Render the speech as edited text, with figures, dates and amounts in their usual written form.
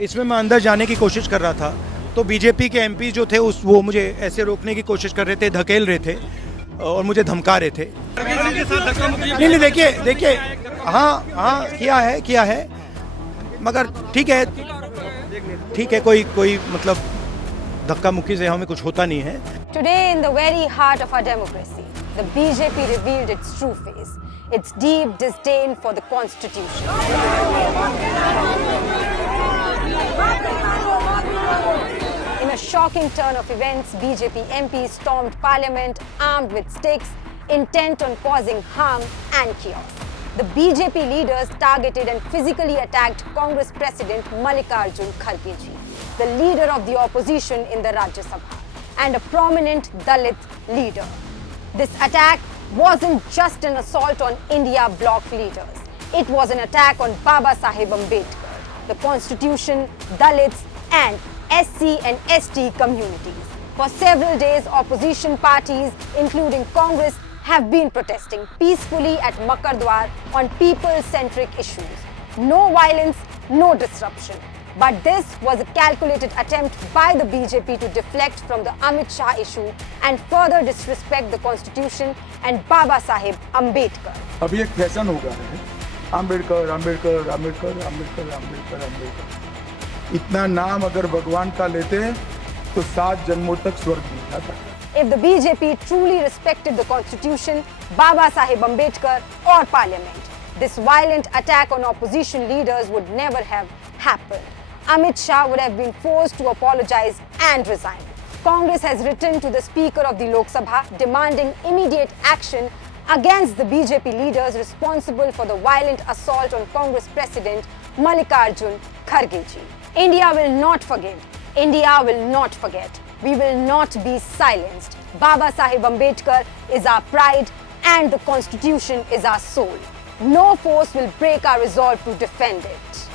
इसमें मैं अंदर जाने की कोशिश कर रहा था तो बीजेपी के एमपी जो थे वो मुझे ऐसे रोकने की कोशिश कर रहे थे, धकेल रहे थे और मुझे धमका रहे थे। नहीं देखिए हाँ किया है मगर ठीक है कोई मतलब धक्का मुक्की से हमें कुछ होता नहीं है। Today, in the very heart of our democracy, the BJP revealed its true face, its deep disdain for the Constitution. In a shocking turn of events, BJP MPs stormed Parliament armed with sticks, intent on causing harm and chaos. The BJP leaders targeted and physically attacked Congress President Mallikarjun Kharge ji, the leader of the opposition in the Rajya Sabha, and a prominent Dalit leader. This attack wasn't just an assault on India bloc leaders. It was an attack on Baba Saheb Ambedkar, the Constitution, Dalits, and SC and ST communities. For several days, opposition parties, including Congress, have been protesting peacefully at Makardwar on people-centric issues. No violence, no disruption. But this was a calculated attempt by the BJP to deflect from the Amit Shah issue and further disrespect the Constitution and Baba Saheb Ambedkar. अभी एक fashion हो गया है, अम्बेडकर। इतना नाम अगर भगवान का लेते हैं तो 7 जन्मों तक स्वर्ग मिल जाता है। If the BJP truly respected the Constitution, Baba Saheb Ambedkar or Parliament, this violent attack on opposition leaders would never have happened. Amit Shah would have been forced to apologize and resign. Congress has written to the Speaker of the Lok Sabha demanding immediate action against the BJP leaders responsible for the violent assault on Congress President Mallikarjun Kharge ji. India will not forgive. India will not forget. We will not be silenced. Baba Saheb Ambedkar is our pride and the Constitution is our soul. No force will break our resolve to defend it.